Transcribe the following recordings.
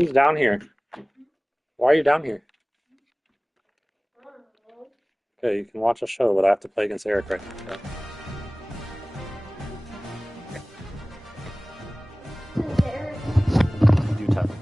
He's down here. Why are you down here? Okay, you can watch a show, but I have to play against Eric right now. Okay? You tell me.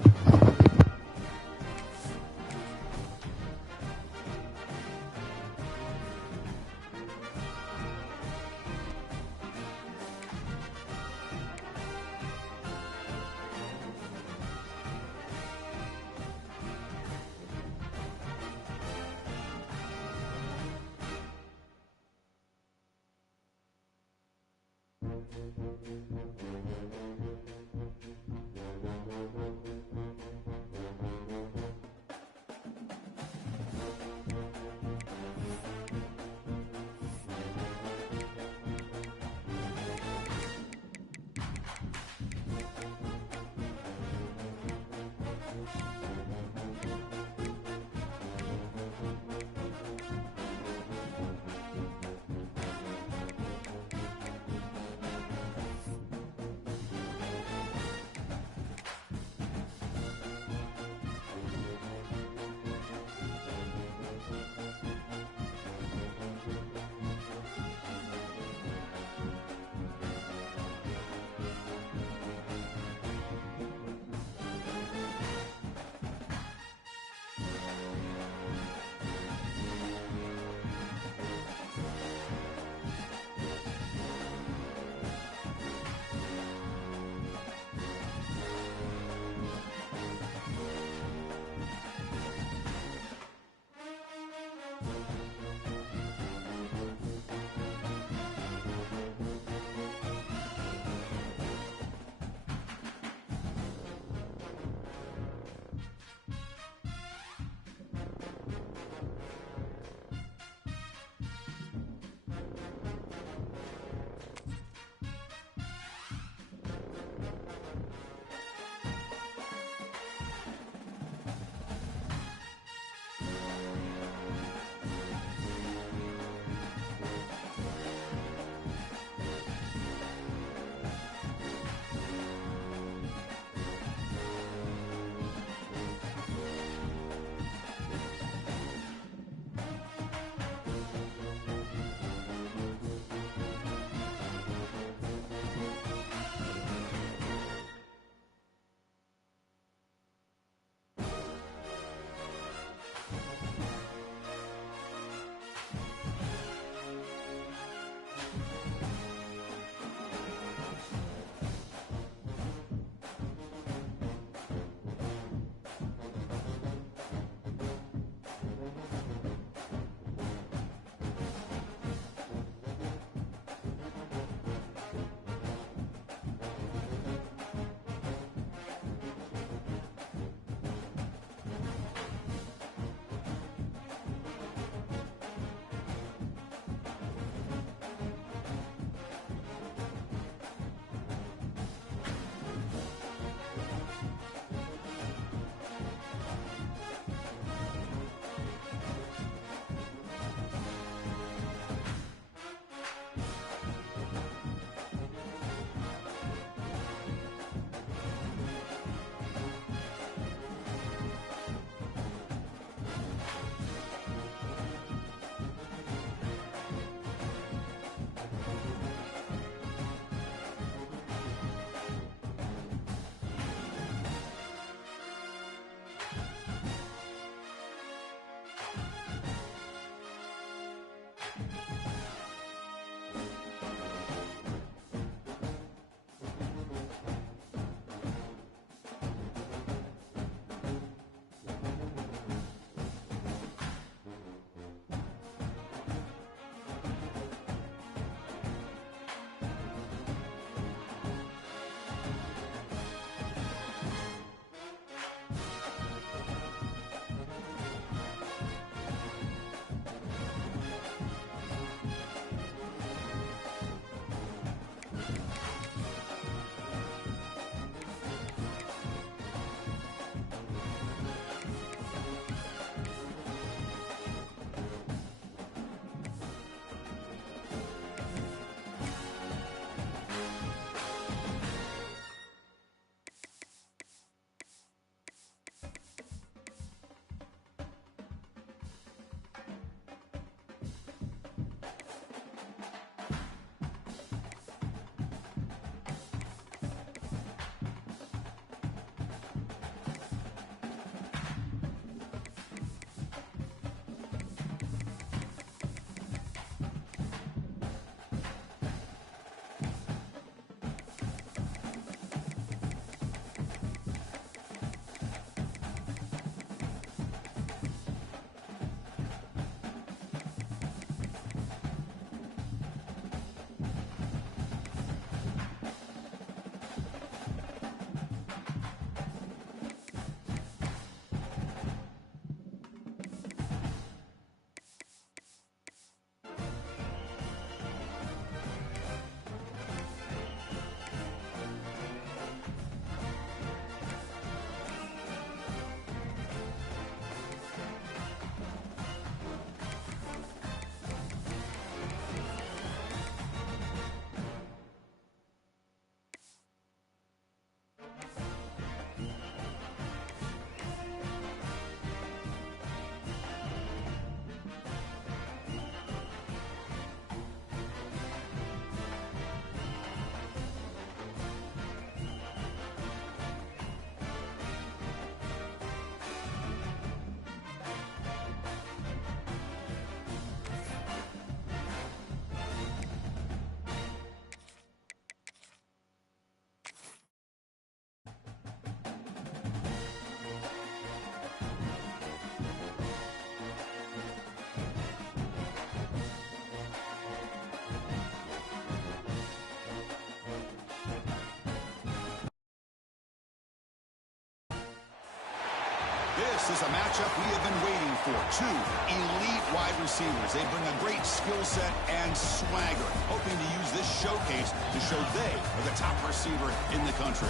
This is a matchup we have been waiting for. Two elite wide receivers. They bring a great skill set and swagger, hoping to use this showcase to show they are the top receiver in the country.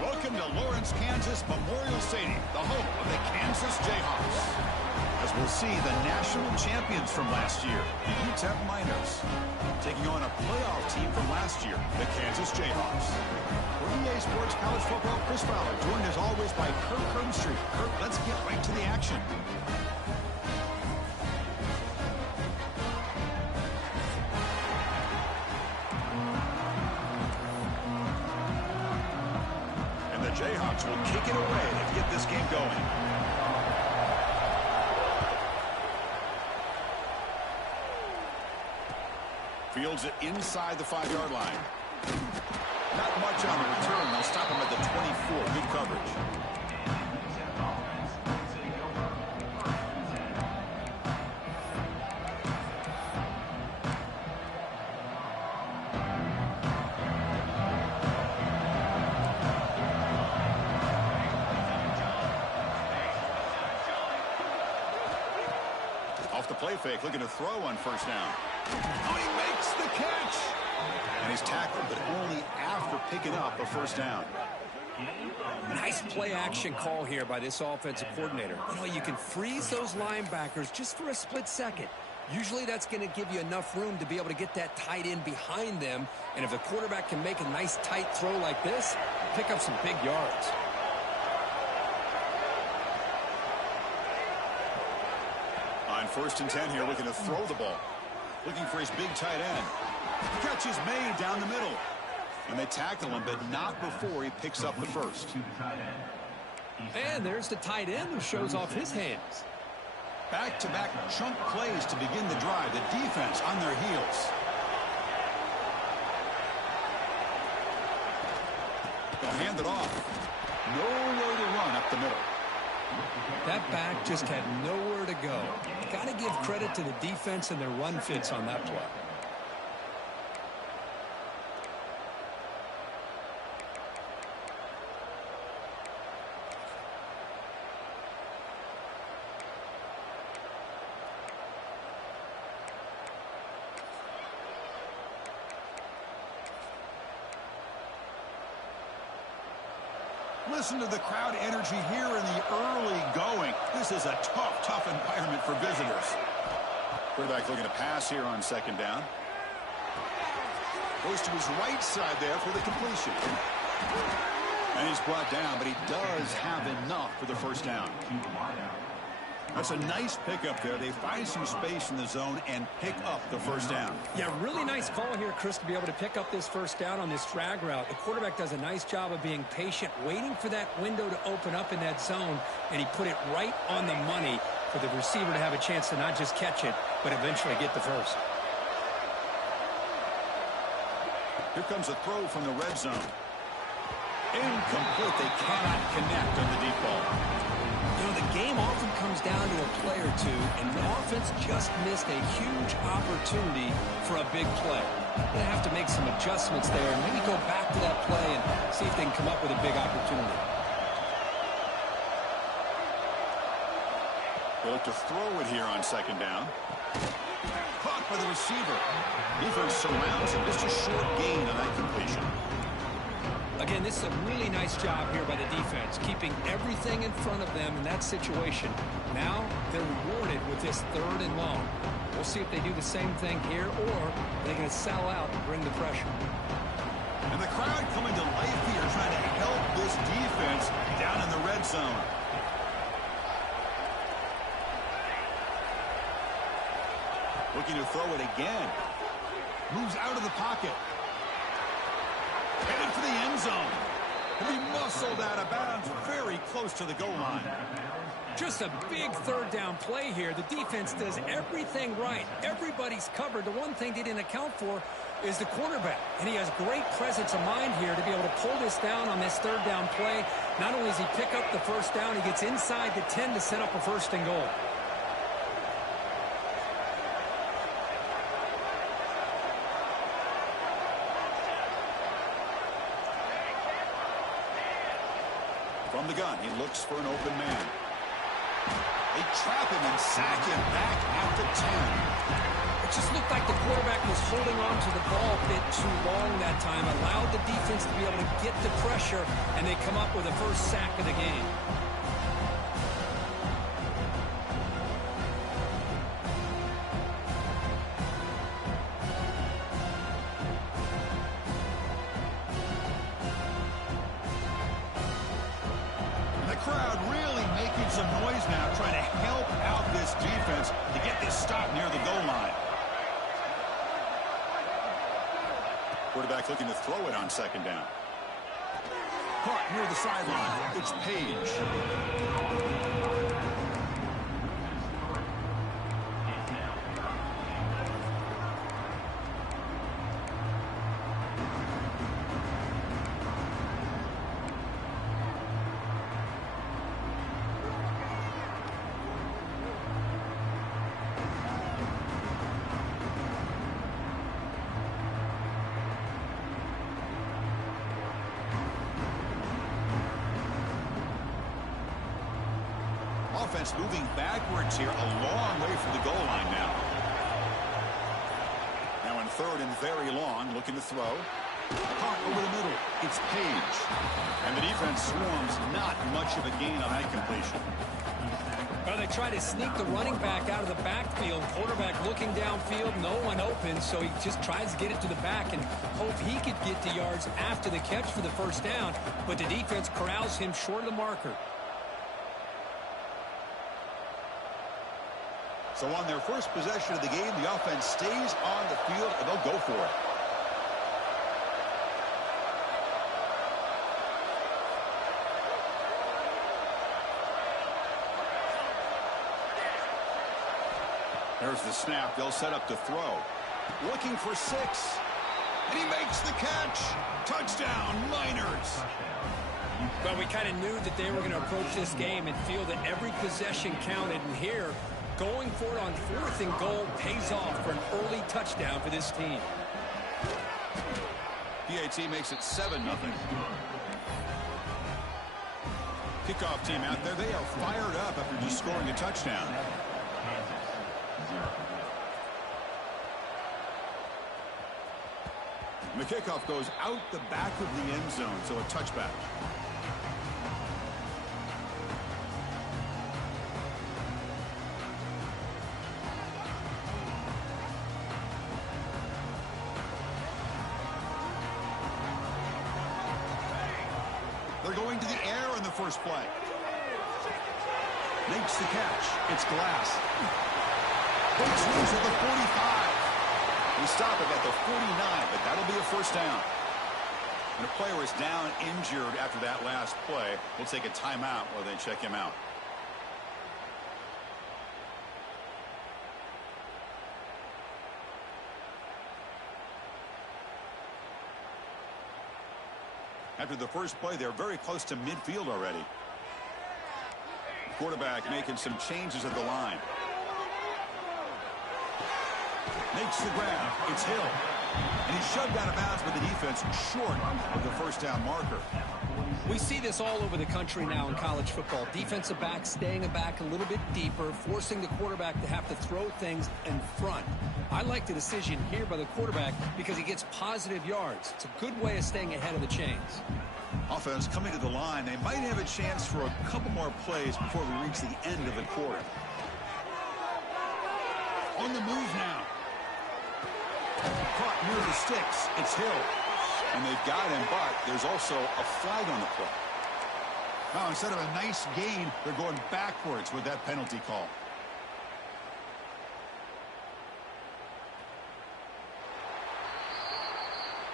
Welcome to Lawrence, Kansas Memorial Stadium, the home of the Kansas Jayhawks. As we'll see, the national champions from last year, the UTEP Miners, taking on a playoff team from last year, the Kansas Jayhawks. For EA Sports College Football, Chris Fowler, joined as always by Kirk Hermstreet. Kirk, let's get right to the action. And the Jayhawks will kick it away to get this game going. Fields it inside the 5-yard line. Not much on the return. They'll stop him at the 24. Good coverage. Off the play fake, looking to throw on first down. Oh, he makes the catch! And he's tackled, but only after picking up a first down. Nice play-action call here by this offensive coordinator. You know, you can freeze those linebackers just for a split second. Usually that's going to give you enough room to be able to get that tight end behind them. And if the quarterback can make a nice tight throw like this, pick up some big yards. On 1st and 10 here, looking to throw the ball. Looking for his big tight end. Catch is made down the middle. And they tackle him, but not before he picks up the first. And there's the tight end who shows off his hands. Back-to-back chunk plays to begin the drive. The defense on their heels. They'll hand it off. No way to run up the middle. That back just had nowhere to go. Got to give credit to the defense and their run fits on that play. Listen to the crowd energy here in the early going. This is a tough environment for visitors. Quarterback looking to pass here on 2nd down. Goes to his right side there for the completion. And he's brought down, but he does have enough for the first down. That's a nice pickup there. They find some space in the zone and pick up the first down. Yeah, really nice call here, Chris, to be able to pick up this first down on this drag route. The quarterback does a nice job of being patient, waiting for that window to open up in that zone, and he put it right on the money for the receiver to have a chance to not just catch it, but eventually get the first. Here comes a throw from the red zone. Incomplete. They cannot connect on the deep ball. You know, the game often comes down to a play or two, and the offense just missed a huge opportunity for a big play. They're going to have to make some adjustments there and maybe go back to that play and see if they can come up with a big opportunity. They look to throw it here on 2nd down. Caught by the receiver. Defense surrounds him. Just a short gain on that completion. Again, this is a really nice job here by the defense, keeping everything in front of them in that situation. Now they're rewarded with this 3rd and long. We'll see if they do the same thing here, or they're going to sell out and bring the pressure. And the crowd coming to life here, trying to help this defense down in the red zone. Looking to throw it again. Moves out of the pocket. Headed for the end zone. And he muscled out of bounds very close to the goal line. Just a big 3rd down play here. The defense does everything right. Everybody's covered. The one thing they didn't account for is the quarterback. And he has great presence of mind here to be able to pull this down on this 3rd down play. Not only does he pick up the first down, he gets inside the 10 to set up a 1st and goal. From the gun, he looks for an open man. They trap him and sack him back at the 10. It just looked like the quarterback was holding on to the ball a bit too long that time, allowed the defense to be able to get the pressure, and they come up with a first sack of the game. Crowd really making some noise now, trying to help out this defense to get this stop near the goal line. Quarterback looking to throw it on second down. Caught near the sideline. It's Page. Offense moving backwards here, a long way from the goal line now. Now in third and very long, looking to throw. Caught over the middle. It's Page. And the defense swarms, not much of a gain on that completion. Well, they try to sneak the running back out of the backfield. Quarterback looking downfield, no one open, so he just tries to get it to the back and hope he could get the yards after the catch for the first down, but the defense corrals him short of the marker. So on their first possession of the game, the offense stays on the field, and they'll go for it. There's the snap. They'll set up to throw. Looking for 6. And he makes the catch. Touchdown, Miners. Well, we kind of knew that they were going to approach this game and feel that every possession counted. And here, going for it on 4th and goal pays off for an early touchdown for this team. PAT makes it 7-0. Kickoff team out there. They are fired up after just scoring a touchdown. And the kickoff goes out the back of the end zone, so a touchback. They're going to the air in the first play. Makes the catch. It's Glass. Breaks loose at the 45. We stop him at the 49, but that'll be a first down. And a player is down injured after that last play. We'll take a timeout while they check him out. After the first play, they're very close to midfield already. Quarterback making some changes at the line. Makes the grab. It's Hill. And he's shoved out of bounds with the defense short of the first down marker. We see this all over the country now in college football. Defensive backs staying back a little bit deeper, forcing the quarterback to have to throw things in front. I like the decision here by the quarterback because he gets positive yards. It's a good way of staying ahead of the chains. Offense coming to the line. They might have a chance for a couple more plays before we reach the end of the quarter. On the move now. Caught near the sticks. It's Hill. And they've got him, but there's also a flag on the play. Now, instead of a nice gain, they're going backwards with that penalty call.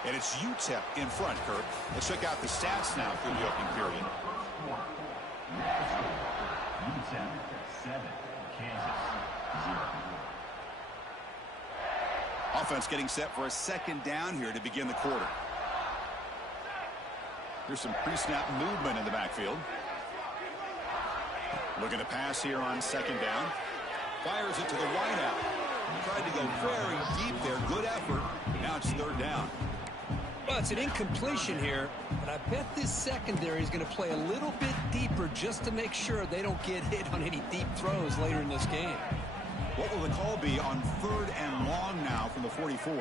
And it's UTEP in front, Kirk. Let's check out the stats now through the opening period. UTEP 7, Kansas 0. Offense getting set for a second down here to begin the quarter. Here's some pre-snap movement in the backfield. Looking to pass here on second down. Fires it to the wideout. Tried to go very deep there. Good effort. Now it's third down. Well, it's an incompletion here, but I bet this secondary is going to play a little bit deeper just to make sure they don't get hit on any deep throws later in this game. What will the call be on 3rd and long now from the 44?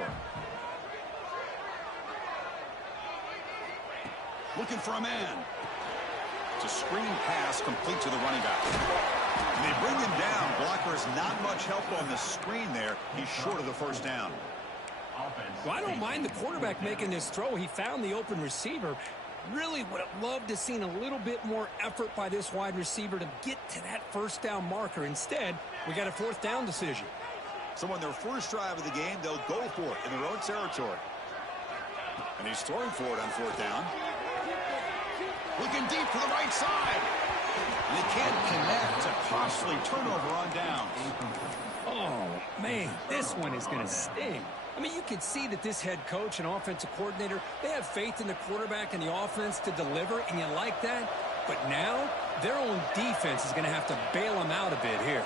Looking for a man. It's a screen pass complete to the running back. And they bring him down. Blocker is not much help on the screen there. He's short of the first down. Well, I don't mind the quarterback making this throw. He found the open receiver. Really would have loved to have seen a little bit more effort by this wide receiver to get to that first down marker. Instead, we got a 4th down decision. So on their first drive of the game, they'll go for it in their own territory. And he's throwing for it on 4th down. Looking deep to the right side. And they can't connect. A costly turnover on down. Oh, man, this one is going to sting. I mean, you can see that this head coach and offensive coordinator, they have faith in the quarterback and the offense to deliver, and you like that. But now, their own defense is going to have to bail them out a bit here.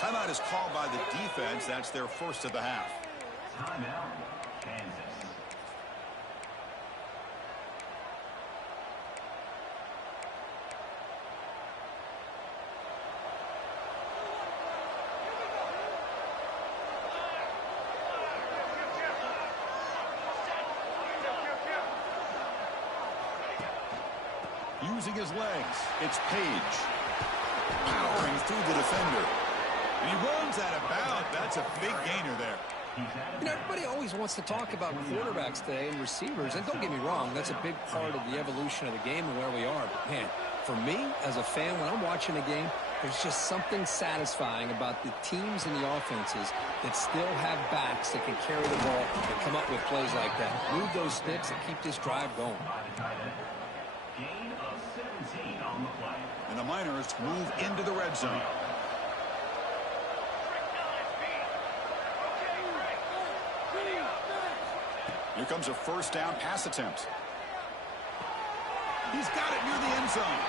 Timeout is called by the defense. That's their first of the half. Timeout, Kansas. Using his legs, it's Page. Powering through the defender. And he runs out of bounds. That's a big gainer there. You know, everybody always wants to talk about quarterbacks today and receivers. And don't get me wrong, that's a big part of the evolution of the game and where we are. But, man, for me, as a fan, when I'm watching a game, there's just something satisfying about the teams and the offenses that still have backs that can carry the ball and come up with plays like that. Move those sticks and keep this drive going. Gain of 17 on the play. And the Miners move into the red zone. Here comes a first down pass attempt. He's got it near the end zone.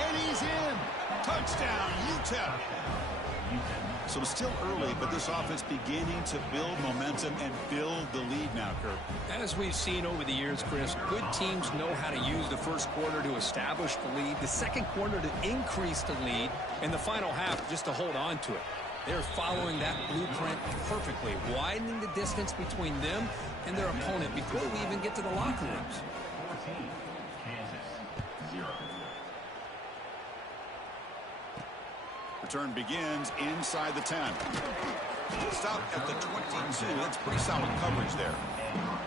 And he's in. Touchdown, UTEP. So it's still early, but this offense beginning to build momentum and build the lead now, Kirk. As we've seen over the years, Chris, good teams know how to use the first quarter to establish the lead, the second quarter to increase the lead, and the final half just to hold on to it. They're following that blueprint perfectly, widening the distance between them and their opponent before we even get to the locker rooms. 14, Kansas, 0. Return begins inside the 10. Stop at the 22. That's pretty solid coverage there.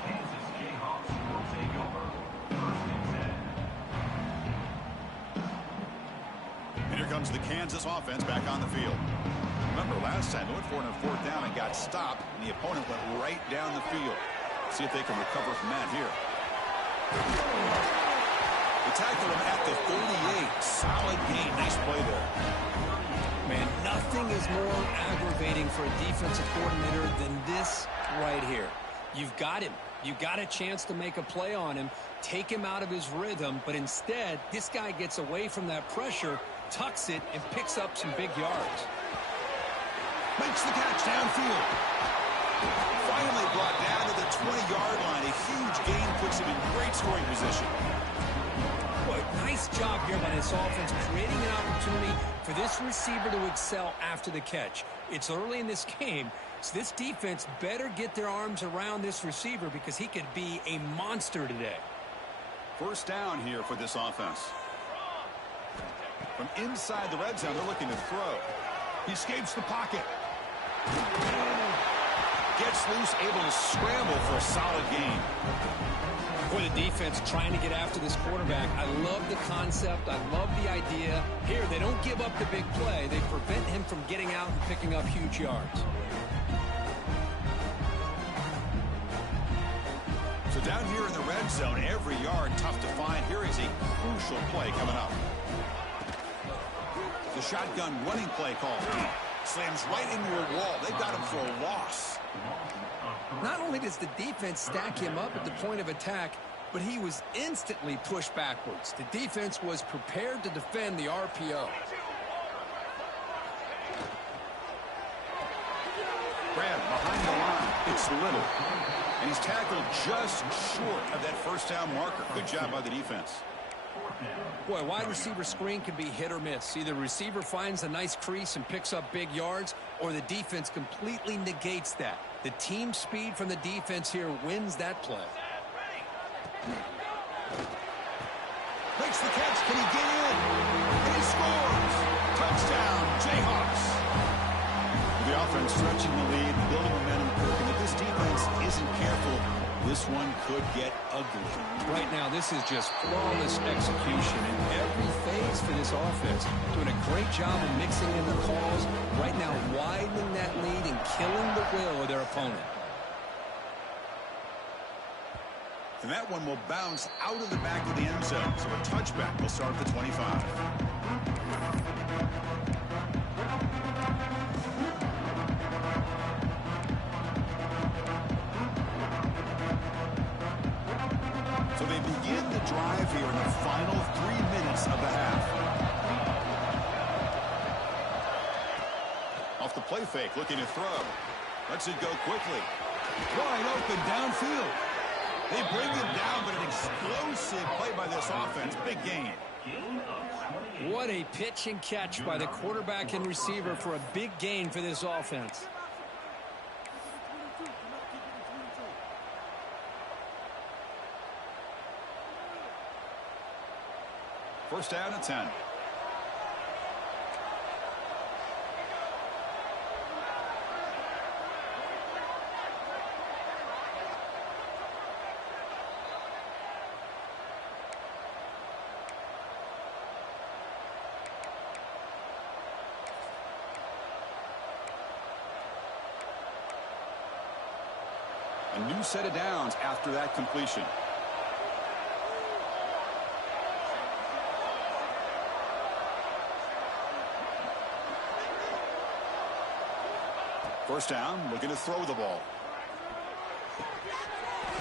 Kansas Jayhawks will take over. 1st and 10. And here comes the Kansas offense back on the field. Remember, last time they went for it on 4th down and got stopped, and the opponent went right down the field. See if they can recover from that here. They tackled him at the 38. Solid gain. Nice play there. Man, nothing is more aggravating for a defensive coordinator than this right here. You've got him. You got a chance to make a play on him, take him out of his rhythm, but instead, this guy gets away from that pressure, tucks it, and picks up some big yards. Makes the catch downfield. Finally brought down to the 20-yard line. A huge gain puts him in great scoring position. Boy, nice job here by this offense, creating an opportunity for this receiver to excel after the catch. It's early in this game, so this defense better get their arms around this receiver because he could be a monster today. First down here for this offense. From inside the red zone, they're looking to throw. He escapes the pocket. Gets loose, able to scramble for a solid gain. Boy, the defense trying to get after this quarterback. I love the concept. I love the idea. Here, they don't give up the big play. They prevent him from getting out and picking up huge yards. So down here in the red zone, every yard tough to find. Here is a crucial play coming up. The shotgun running play call. Slams right into a wall. They've got him for a loss. Not only does the defense stack him up at the point of attack, but he was instantly pushed backwards. The defense was prepared to defend the RPO. Brad behind the line. It's Little. And he's tackled just short of that first down marker. Good job by the defense. Boy, wide receiver screen can be hit or miss. Either receiver finds a nice crease and picks up big yards, or the defense completely negates that. The team speed from the defense here wins that play. Makes the catch. Can he get in? And he scores. Touchdown, Jayhawks. The offense stretching the lead, building momentum. And if this defense isn't careful, this one could get ugly. Right now, this is just flawless execution in every phase for this offense. Doing a great job of mixing in the calls. Right now, widening that lead and killing the will of their opponent. And that one will bounce out of the back of the end zone. So a touchback will start at the 25. So they begin the drive here in the final 3 minutes of the half. Off the play fake, looking to throw. Lets it go quickly. Wide open downfield. They bring him down, but an explosive play by this offense. Big gain. What a pitch and catch by the quarterback and receiver for a big gain for this offense. First down at 10. A new set of downs after that completion. First down, looking to throw the ball.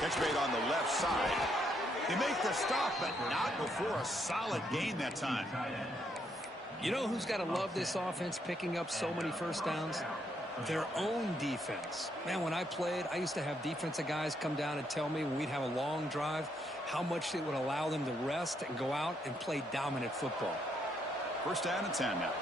Catch made on the left side. They make the stop, but not before a solid gain that time. You know who's got to love this offense picking up so many first downs? Their own defense. Man, when I played, I used to have defensive guys come down and tell me when we'd have a long drive how much it would allow them to rest and go out and play dominant football. First down and 10 now.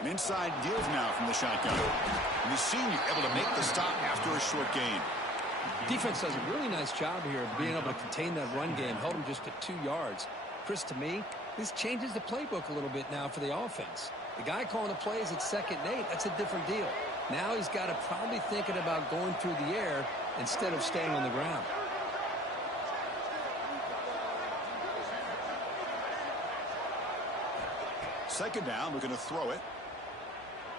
An inside give now from the shotgun. And the senior able to make the stop after a short gain. Defense does a really nice job here of being able to contain that run game, held them just to 2 yards. Chris, to me, this changes the playbook a little bit now for the offense. The guy calling the plays at 2nd and 8, that's a different deal. Now he's got to probably thinking about going through the air instead of staying on the ground. Second down, we're going to throw it.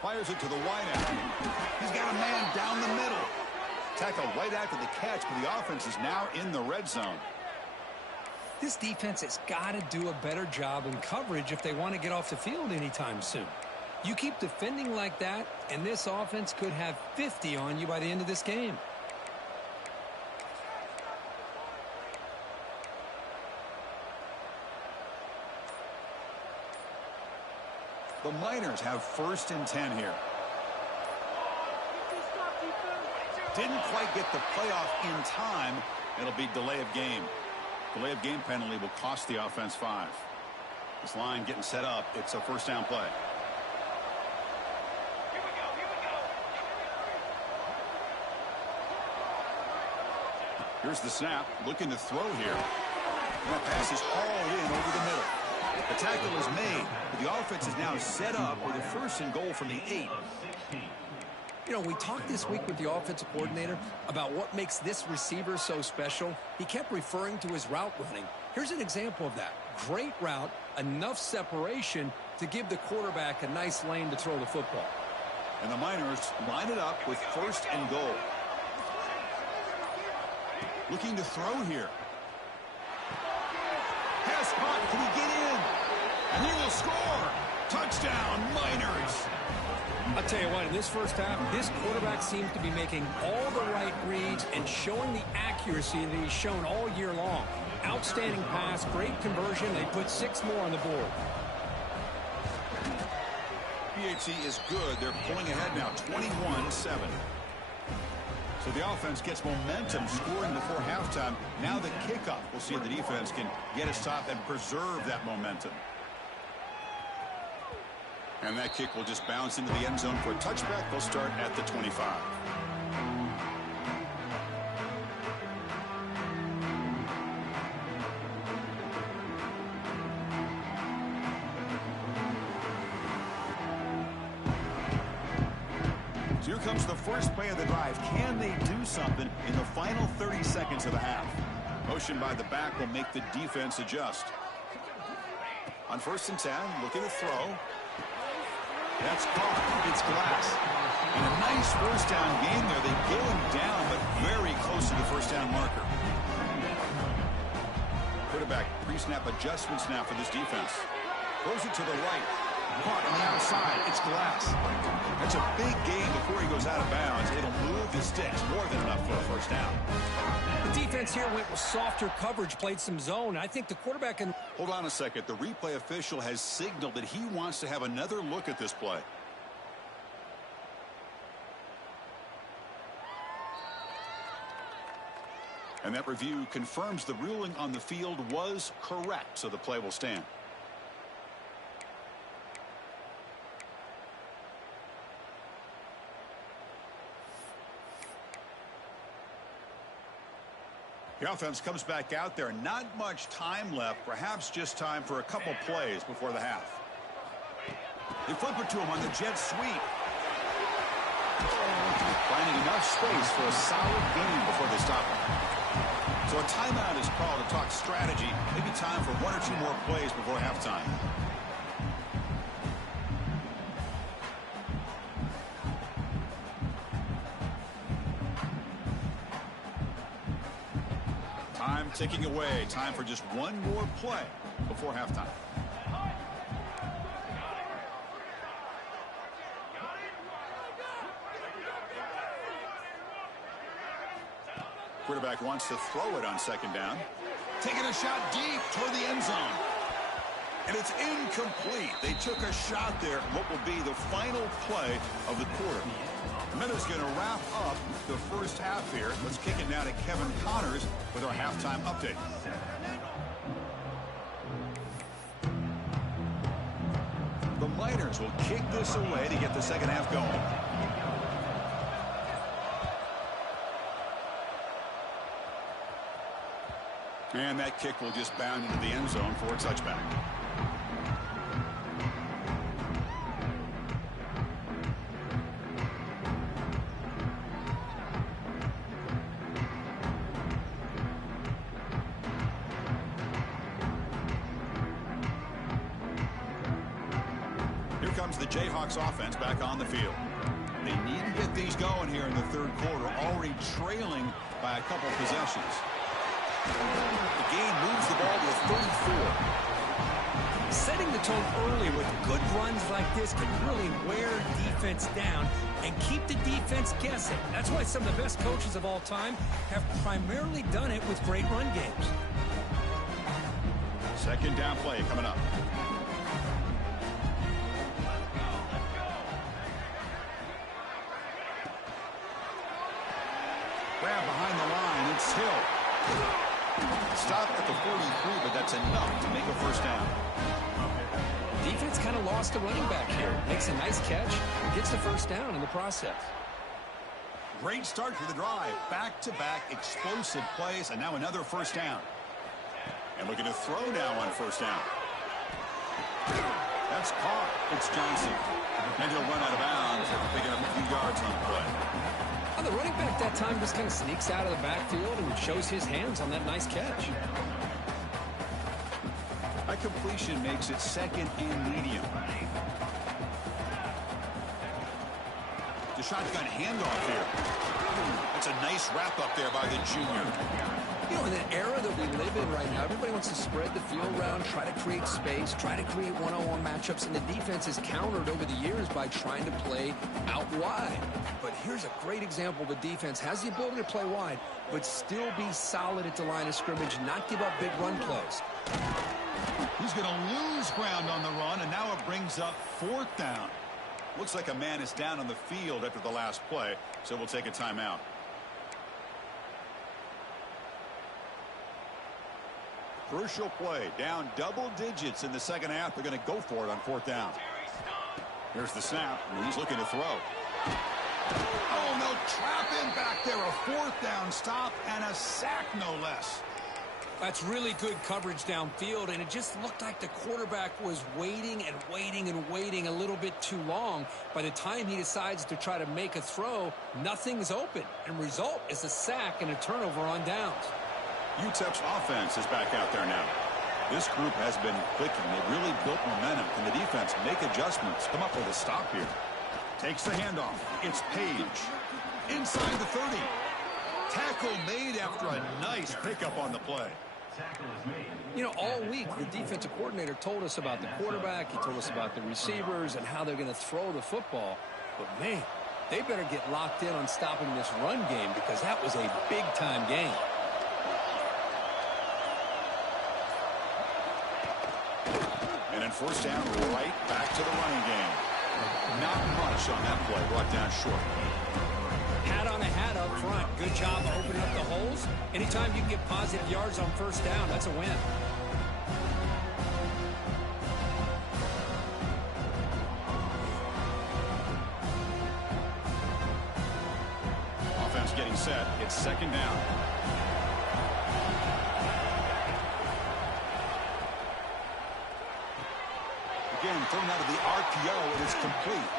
Fires it to the wideout. He's got a man down the middle. Tackle right after the catch, but the offense is now in the red zone. This defense has got to do a better job in coverage if they want to get off the field anytime soon. You keep defending like that, and this offense could have 50 on you by the end of this game. The Miners have 1st and 10 here. Didn't quite get the playoff in time. It'll be delay of game. Delay of game penalty will cost the offense 5. This line getting set up. It's a first down play. Here's the snap. Looking to throw here. And that pass is hauled in over the middle. The tackle is made, but the offense is now set up with a 1st and goal from the 8. You know, we talked this week with the offensive coordinator about what makes this receiver so special. He kept referring to his route running. Here's an example of that. Great route, enough separation to give the quarterback a nice lane to throw the football. And the Miners line it up with 1st and goal. Looking to throw here. Pass caught. Can he get in? And he will score. Touchdown, Miners. I'll tell you what, in this first half, this quarterback seems to be making all the right reads and showing the accuracy that he's shown all year long. Outstanding pass, great conversion. They put 6 more on the board. PHC is good. They're pulling ahead now, 21-7. So the offense gets momentum scoring before halftime. Now the kickoff. We'll see if the defense can get a stop and preserve that momentum. And that kick will just bounce into the end zone for a touchback. They'll start at the 25. So here comes the first play of the drive. Can they do something in the final 30 seconds of the half? Motion by the back will make the defense adjust. On 1st and 10, looking to throw. That's caught. It's Glass. And a nice first down game there. They get him down, but very close to the first down marker. Quarterback pre-snap adjustments now for this defense. Throws it to the right. Caught on the outside. It's Glass. That's a big gain before he goes out of bounds. It'll move the sticks more than enough for a first down. The defense here went with softer coverage, played some zone. I think the quarterback can... Hold on a second. The replay official has signaled that he wants to have another look at this play. And that review confirms the ruling on the field was correct, so the play will stand. The offense comes back out there. Not much time left. Perhaps just time for a couple plays before the half. They flip it to him on the jet sweep. Finding enough space for a solid gain before they stop him. So a timeout is called to talk strategy. Maybe time for 1 or 2 more plays before halftime. Time ticking away. Time for just 1 more play before halftime. Quarterback wants to throw it on 2nd down. Taking a shot deep toward the end zone. And it's incomplete. They took a shot there. What will be the final play of the quarter. Minutes going to wrap up the first half here. Let's kick it now to Kevin Connors with our halftime update. The Miners will kick this away to get the second half going. And that kick will just bound into the end zone for a touchback. Here comes the Jayhawks offense back on the field. They need to get these going here in the 3rd quarter, already trailing by a couple possessions. The game moves the ball to a 34. Setting the tone early with good runs like this can really wear defense down and keep the defense guessing. That's why some of the best coaches of all time have primarily done it with great run games. 2nd down play coming up. Grab behind the line. It's Hill. Stop at the 43, but that's enough to make a first down. Defense kind of lost the running back here. Makes a nice catch, gets the first down in the process. Great start for the drive. Back-to-back explosive plays, and now another first down. And looking to throw now on 1st down. That's caught. It's Johnson. And he'll run out of bounds after picking up a few yards on the play. The running back that time just kind of sneaks out of the backfield and shows his hands on that nice catch. That completion makes it 2nd and medium. The shotgun handoff here. That's a nice wrap up there by the junior. You know, in the era that we live in right now, everybody wants to spread the field around, try to create space, try to create one-on-one matchups, and the defense is countered over the years by trying to play out wide. But here's a great example. The defense has the ability to play wide, but still be solid at the line of scrimmage, not give up big run plays. He's going to lose ground on the run, and now it brings up 4th down. Looks like a man is down on the field after the last play, so we'll take a timeout. Crucial play, down double digits in the second half. They're going to go for it on 4th down. Here's the snap, and he's looking to throw. Oh, no, trap him back there. A 4th down stop and a sack, no less. That's really good coverage downfield, and it just looked like the quarterback was waiting and waiting and waiting a little bit too long. By the time he decides to try to make a throw, nothing's open, and result is a sack and a turnover on downs. UTEP's offense is back out there now. This group has been clicking. They really built momentum. Can the defense make adjustments? Come up with a stop here. Takes the handoff. It's Page. Inside the 30. Tackle made after a nice pickup on the play. You know, all week the defensive coordinator told us about the quarterback. He told us about the receivers and how they're going to throw the football. But, man, they better get locked in on stopping this run game because that was a big-time game. And then 1st down, right back to the running game. Not much on that play, brought down short. Hat on a hat up front. Good job opening up the holes. Anytime you can get positive yards on 1st down, that's a win. Offense getting set. It's 2nd down. Again, thrown out of the RPO, it is complete.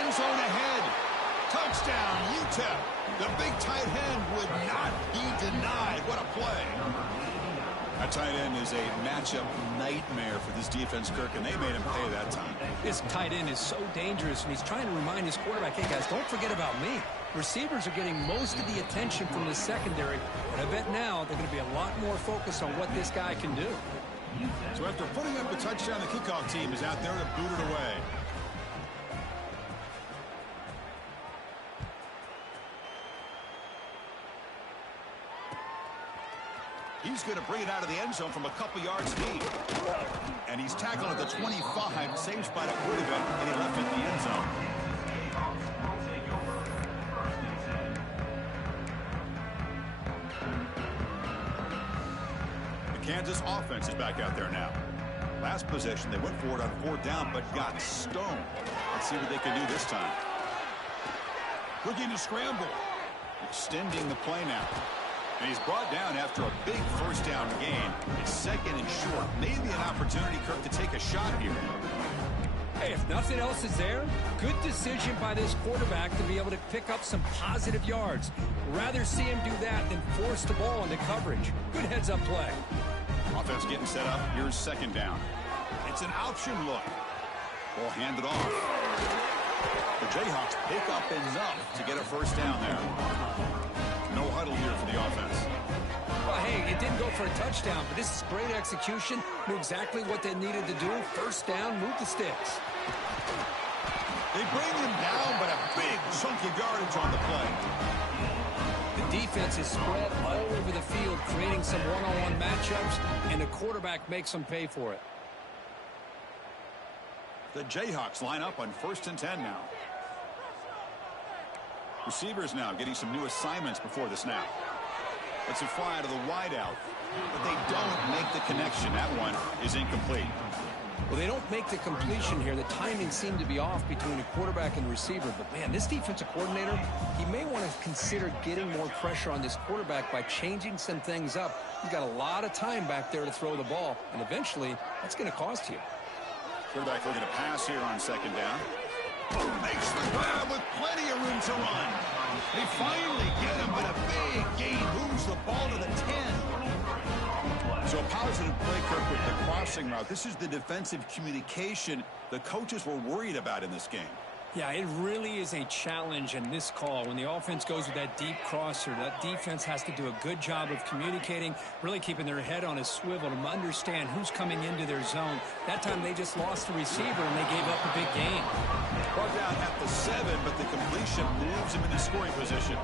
End zone ahead. Touchdown, UTEP. The big tight end would not be denied. What a play. That tight end is a matchup nightmare for this defense, Kirk, and they made him pay that time. This tight end is so dangerous, and he's trying to remind his quarterback, hey, guys, don't forget about me. Receivers are getting most of the attention from the secondary, but I bet now they're going to be a lot more focused on what this guy can do. So after putting up a touchdown, the kickoff team is out there to boot it away. He's going to bring it out of the end zone from a couple yards deep. And he's tackled at the 25. Same spot it would have been, and he left it in the end zone. The Kansas offense is back out there now. Last possession, they went for it on 4th down, but got stoned. Let's see what they can do this time. Looking to scramble. Extending the play now. And he's brought down after a big 1st down gain. It's 2nd and short. Maybe an opportunity, Kirk, to take a shot here. Hey, if nothing else is there, good decision by this quarterback to be able to pick up some positive yards. Rather see him do that than force the ball into coverage. Good heads-up play. Offense getting set up. Here's 2nd down. It's an option look. Ball handed off. The Jayhawks pick up enough to get a 1st down there. No huddle here for the offense. Well, hey, it didn't go for a touchdown, but this is great execution. Knew exactly what they needed to do. 1st down, move the sticks. They bring him down, but a big chunk of yardage on the play. The defense is spread all over the field, creating some one-on-one matchups, and the quarterback makes them pay for it. The Jayhawks line up on 1st and 10 now. Receivers now getting some new assignments before the snap. Let's it fly out of the wideout, but they don't make the connection. That one is incomplete. Well, they don't make the completion here. The timing seemed to be off between the quarterback and the receiver. But, man, this defensive coordinator, he may want to consider getting more pressure on this quarterback by changing some things up. He's got a lot of time back there to throw the ball, and eventually that's going to cost you. Quarterback looking to pass here on 2nd down. Makes the grab with plenty of room to run. They finally get him, but a big gain moves the ball to the 10. So a positive play, Kirk, with the crossing route. This is the defensive communication the coaches were worried about in this game. Yeah, it really is a challenge in this call. When the offense goes with that deep crosser, that defense has to do a good job of communicating, really keeping their head on a swivel to understand who's coming into their zone. That time they just lost the receiver and they gave up a big gain. Brought down at the 7, but the completion moves him into scoring position.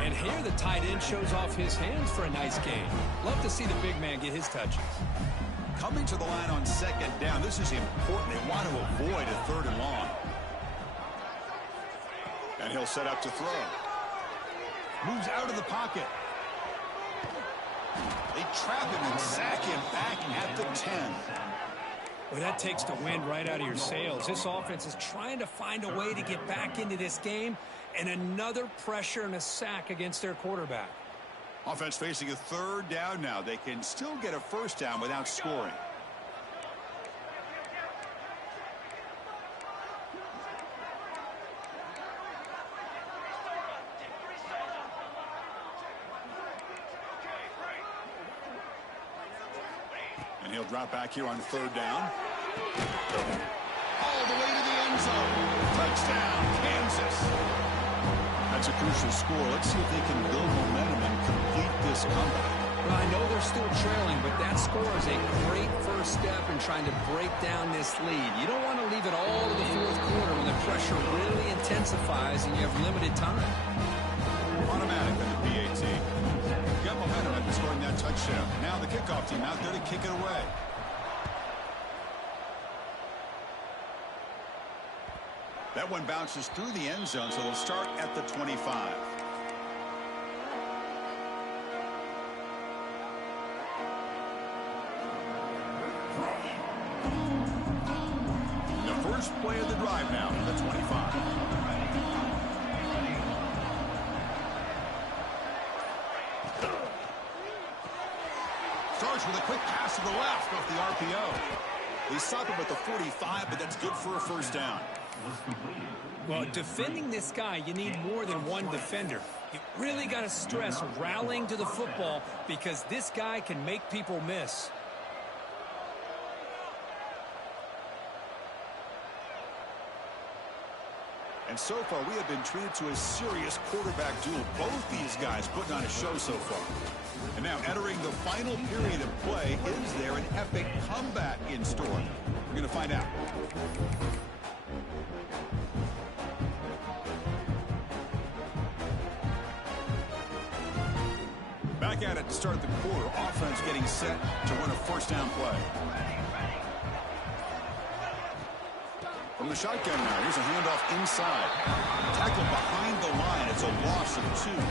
And here the tight end shows off his hands for a nice gain. Love to see the big man get his touches. Coming to the line on 2nd down, this is important. They want to avoid a 3rd and long. And he'll set up to throw. Moves out of the pocket. They trap him and sack him back at the 10. Well, that takes the wind right out of your sails. This offense is trying to find a way to get back into this game, and another pressure and a sack against their quarterback. Offense facing a 3rd down now. They can still get a 1st down without scoring. And he'll drop back here on 3rd down. All the way to the end zone. Touchdown, Kansas. That's a crucial score. Let's see if they can build momentum and complete this comeback. Well, I know they're still trailing, but that score is a great first step in trying to break down this lead. You don't want to leave it all to the 4th quarter when the pressure really intensifies and you have limited time. Automatic on the PAT. Got momentum after scoring that touchdown. Now the kickoff team out there to kick it away. That one bounces through the end zone, so they'll start at the 25. The first play of the drive now from the 25. Starts with a quick pass to the left off the RPO. They stop him at the 45, but that's good for a 1st down. Well, defending this guy, you need more than one defender. You really got to stress rallying to the football because this guy can make people miss. And so far, we have been treated to a serious quarterback duel. Both these guys putting on a show so far. And now entering the final period of play, is there an epic comeback in store? We're going to find out. Back at it to start the quarter. Offense getting set to win a 1st down play. From the shotgun now, here's a handoff inside. Tackled behind the line. It's a loss of 2.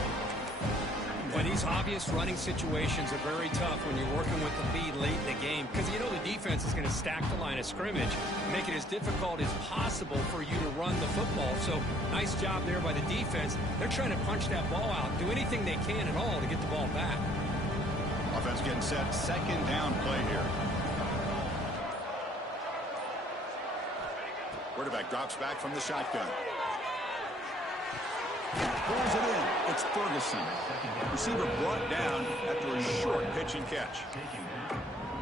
Well, these obvious running situations are very tough when you're working with the lead late in the game because you know the defense is going to stack the line of scrimmage, make it as difficult as possible for you to run the football. So nice job there by the defense. They're trying to punch that ball out, do anything they can at all to get the ball back. Offense getting set. 2nd down play here. Quarterback drops back from the shotgun. Pulls it in. It's Ferguson. Receiver brought down after a short pitch and catch.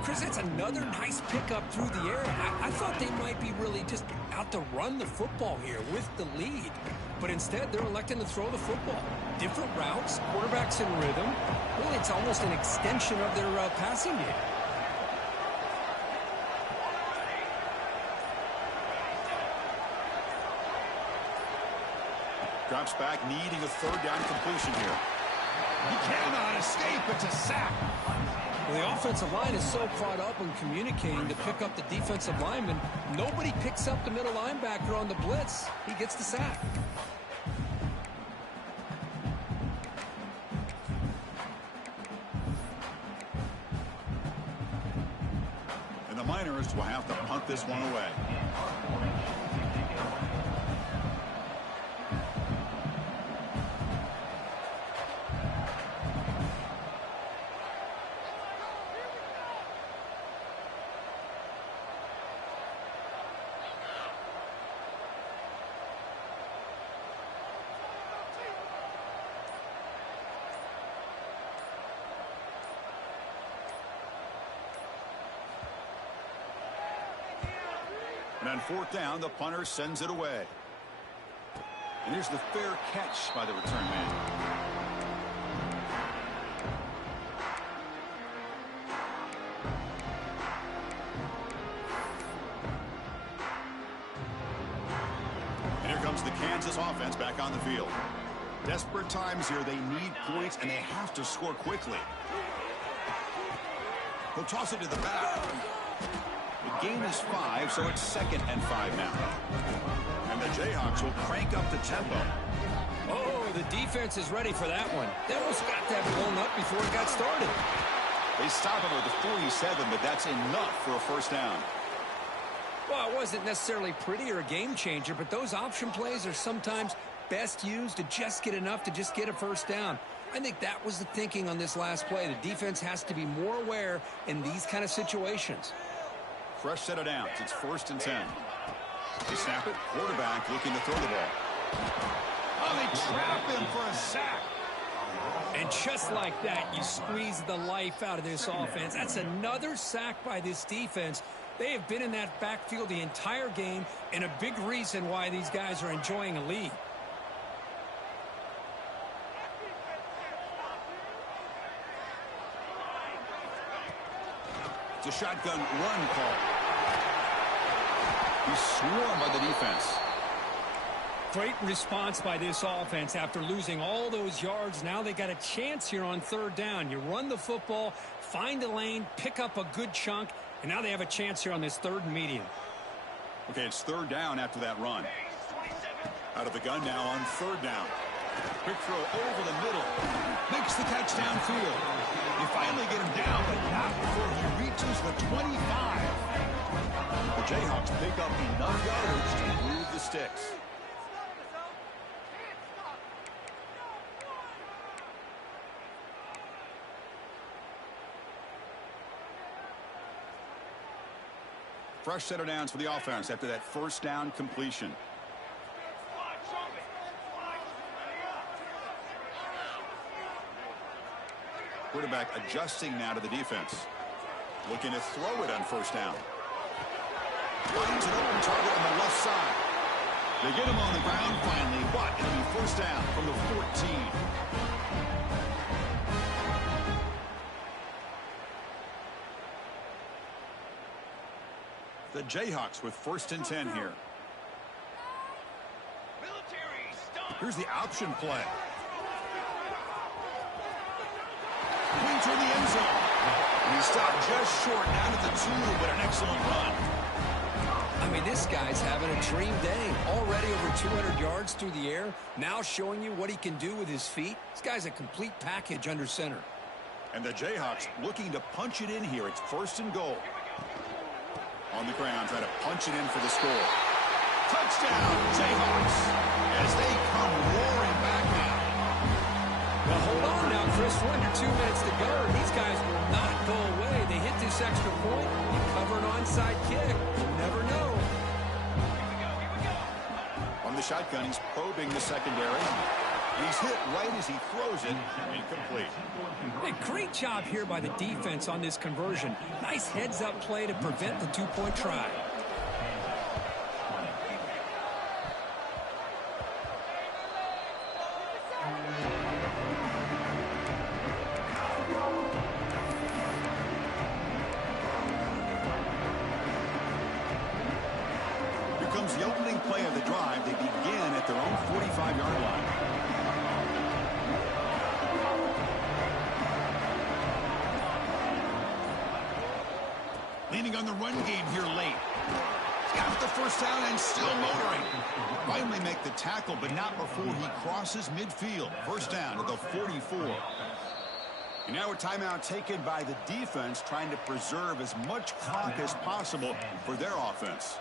Chris, that's another nice pickup through the air. I thought they might be really just out to run the football here with the lead. But instead, they're electing to throw the football. Different routes, quarterbacks in rhythm. Really, it's almost an extension of their passing game. Drops back, needing a 3rd down completion here. He cannot escape. It's a sack. Well, the offensive line is so caught up in communicating to pick up the defensive lineman. Nobody picks up the middle linebacker on the blitz. He gets the sack. And the Miners will have to punt this one away. And on fourth down, the punter sends it away. And here's the fair catch by the return man. And here comes the Kansas offense back on the field. Desperate times here. They need points, and they have to score quickly. He'll toss it to the back. The gain is 5, so it's 2nd and 5 now. And the Jayhawks will crank up the tempo. Oh, the defense is ready for that one. They almost got that blown up before it got started. They stop him at the 47, but that's enough for a first down. Well, it wasn't necessarily pretty or a game changer, but those option plays are sometimes best used to just get enough to just get a first down. I think that was the thinking on this last play. The defense has to be more aware in these kind of situations. Fresh set of downs. It's 1st and 10. They snap it. Quarterback looking to throw the ball. Oh, they trap him for a sack. And just like that, you squeeze the life out of this offense. That's another sack by this defense. They have been in that backfield the entire game, and a big reason why these guys are enjoying a lead. It's a shotgun run call. He's swarmed by the defense. Great response by this offense after losing all those yards. Now they got a chance here on 3rd down. You run the football, find a lane, pick up a good chunk, and now they have a chance here on this 3rd and medium. Okay, it's 3rd down after that run. Out of the gun now on 3rd down. Quick throw over the middle. Makes the catch downfield. You finally get him down, but not before he reaches the 25. The Jayhawks pick up enough yardage to move the sticks. Fresh set of downs for the offense after that 1st down completion. Quarterback adjusting now to the defense. Looking to throw it on 1st down. Finds an open target on the left side. They get him on the ground finally, but it'll be 1st down from the 14. The Jayhawks with 1st and 10 here. Here's the option play. Clean toward the end zone. And he stopped just short down at the 2, but an excellent run. I mean, this guy's having a dream day. Already over 200 yards through the air. Now showing you what he can do with his feet. This guy's a complete package under center. And the Jayhawks looking to punch it in here. It's 1st and goal. On the ground, trying to punch it in for the score. Touchdown, Jayhawks, as they come roaring back now. Well, hold on now, Chris. We're under 2 minutes to go. These guys will not go away. They hit this extra point. You cover an onside kick. You never know. On the shotgun, he's probing the secondary. He's hit right as he throws it. Incomplete. Hey, great job here by the defense on this conversion. Nice heads-up play to prevent the 2-point try. Here comes the opening play of the drive. They begin at their own 45-yard line. Leaning on the run game here late. Got the 1st down and still motoring. Finally make the tackle, but not before he crosses midfield. 1st down at the 44. And now a timeout taken by the defense, trying to preserve as much clock as possible for their offense.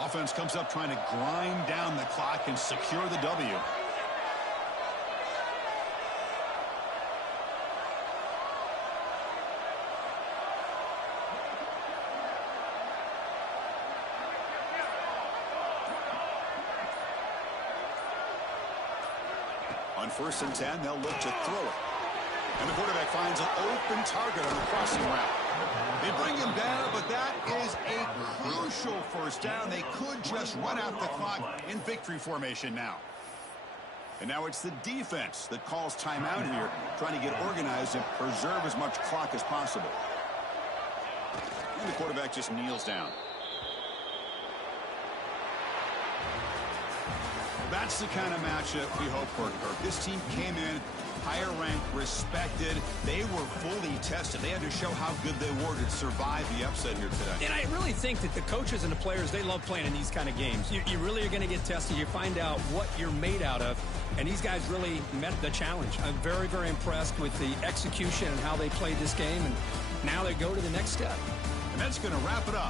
Offense comes up trying to grind down the clock and secure the W. On 1st and 10, they'll look to throw it. And the quarterback finds an open target on the crossing route. They bring him down, but that is a crucial first down. They could just run out the clock in victory formation now. And now it's the defense that calls timeout here, trying to get organized and preserve as much clock as possible. And the quarterback just kneels down. That's the kind of matchup we hope for, Kirk. This team came in higher ranked, respected. They were fully tested. They had to show how good they were to survive the upset here today. And I really think that the coaches and the players, they love playing in these kind of games. You really are going to get tested. You find out what you're made out of. And these guys really met the challenge. I'm very, very impressed with the execution and how they played this game. And now they go to the next step. And that's going to wrap it up.